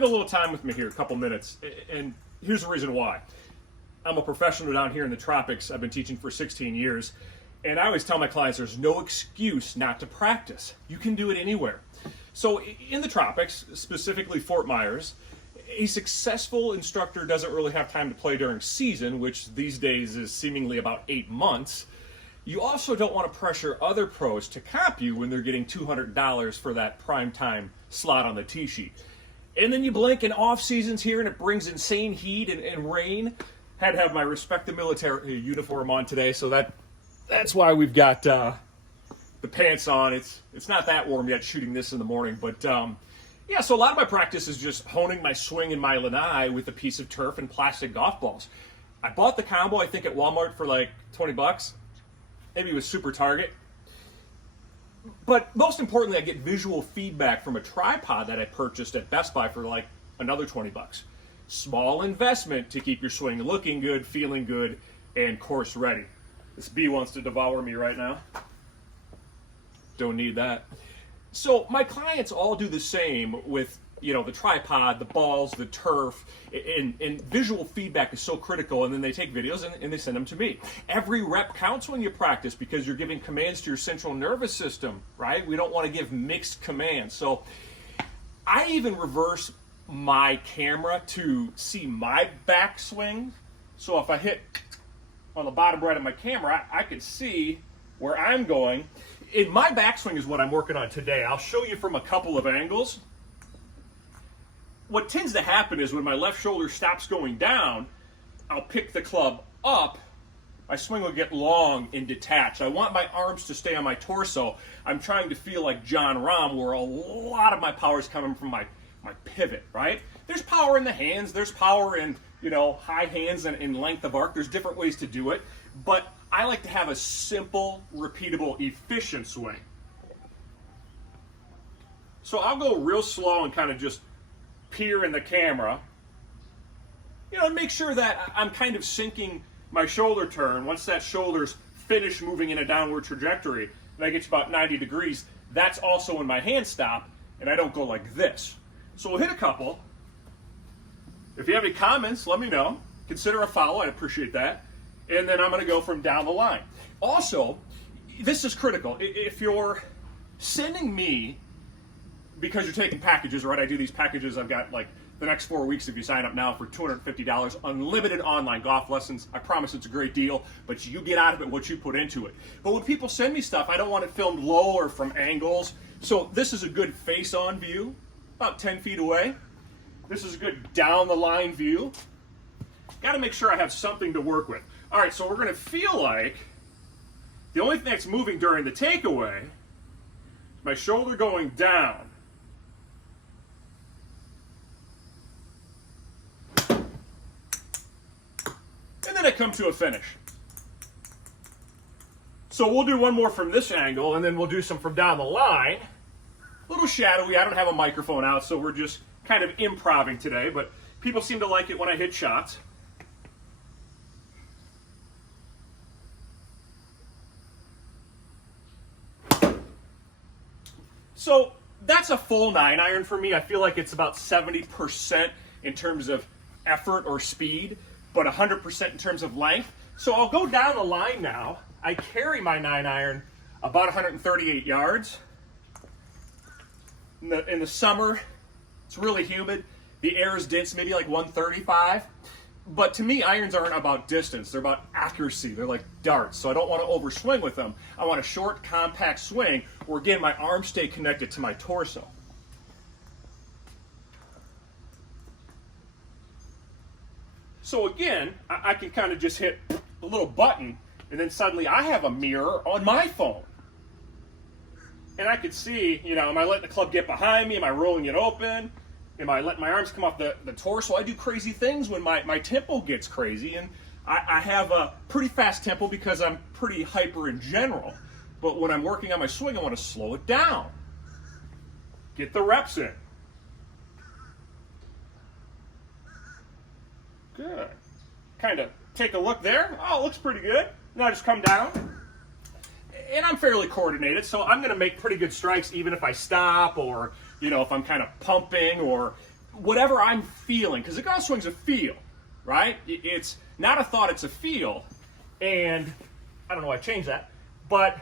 spend a little time with me here, a couple minutes, and here's the reason why. I'm a professional down here in the tropics. I've been teaching for 16 years, and I always tell my clients there's no excuse not to practice. You can do it anywhere. So in the tropics, specifically Fort Myers, a successful instructor doesn't really have time to play during season, which these days is seemingly about 8 months. You also don't want to pressure other pros to comp you when they're getting $200 for that primetime slot on the tee sheet. And then you blink in off seasons here and it brings insane heat and rain. Had to have my Respect the Military uniform on today, so that's why we've got the pants on. It's not that warm yet shooting this in the morning, but yeah, so a lot of my practice is just honing my swing and my lanai with a piece of turf and plastic golf balls. I bought the combo, I think, at Walmart for like 20 bucks. Maybe it was Super Target. But most importantly, I get visual feedback from a tripod that I purchased at Best Buy for like another 20 bucks. Small investment to keep your swing looking good, feeling good, and course ready. This bee wants to devour me right now. Don't need that. So my clients all do the same with, you know, the tripod, the balls, the turf, and visual feedback is so critical, and then they take videos and they send them to me. Every rep counts when you practice because you're giving commands to your central nervous system, right? We don't want to give mixed commands. So I even reverse my camera to see my backswing. So if I hit on the bottom right of my camera, I can see where I'm going. In my backswing is what I'm working on today. I'll show you from a couple of angles. What tends to happen is when my left shoulder stops going down, I'll pick the club up. My swing will get long and detached. I want my arms to stay on my torso. I'm trying to feel like John Rahm, where a lot of my power is coming from my pivot, right? There's power in the hands. There's power in, you know, high hands and in length of arc. There's different ways to do it. But I like to have a simple, repeatable, efficient swing. So I'll go real slow and kind of just peer in the camera, you know, and make sure that I'm kind of syncing my shoulder turn. Once that shoulder's finished moving in a downward trajectory, and I get to about 90 degrees, that's also when my hands stop, and I don't go like this. So we'll hit a couple. If you have any comments, let me know. Consider a follow, I'd appreciate that. And then I'm gonna go from down the line. Also, this is critical. If you're sending me, because you're taking packages, right? I do these packages. I've got like the next 4 weeks if you sign up now for $250, unlimited online golf lessons. I promise it's a great deal, but you get out of it what you put into it. But when people send me stuff, I don't want it filmed low or from angles. So this is a good face-on view, about 10 feet away. This is a good down the line view. Got to make sure I have something to work with. All right, so we're going to feel like the only thing that's moving during the takeaway is my shoulder going down. And then I come to a finish. So we'll do one more from this angle, and then we'll do some from down the line. A little shadowy. I don't have a microphone out, so we're just kind of improvising today, but people seem to like it when I hit shots. So that's a full 9-iron for me. I feel like it's about 70% in terms of effort or speed, but 100% in terms of length. So I'll go down the line now. I carry my 9-iron about 138 yards. In the summer, it's really humid. The air is dense, maybe like 135. But to me, irons aren't about distance. They're about accuracy. They're like darts. So I don't want to overswing with them. I want a short, compact swing where, again, my arms stay connected to my torso. So again, I can kind of just hit a little button, and then suddenly I have a mirror on my phone. And I could see, you know, am I letting the club get behind me? Am I rolling it open? Am I letting my arms come off the torso? I do crazy things when my tempo gets crazy, and I have a pretty fast tempo because I'm pretty hyper in general. But when I'm working on my swing, I want to slow it down. Get the reps in. Good. Kind of take a look there. Oh, it looks pretty good. Now I just come down. And I'm fairly coordinated, so I'm going to make pretty good strikes even if I stop, or, you know, if I'm kind of pumping, or whatever I'm feeling, because the golf swing's a feel, right? It's not a thought, it's a feel. And I don't know why I changed that, but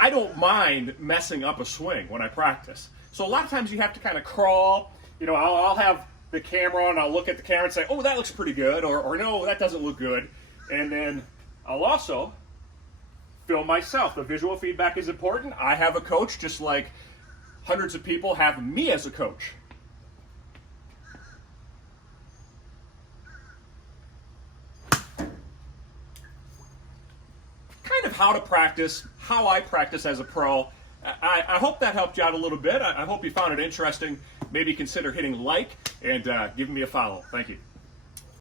I don't mind messing up a swing when I practice. So a lot of times you have to kind of crawl. You know, I'll have the camera on, I'll look at the camera and say, oh, that looks pretty good, or no, that doesn't look good. And then I'll also film myself. The visual feedback is important. I have a coach just like hundreds of people have me as a coach. Kind of how to practice, how I practice as a pro. I hope that helped you out a little bit. I hope you found it interesting. Maybe consider hitting like and giving me a follow. Thank you.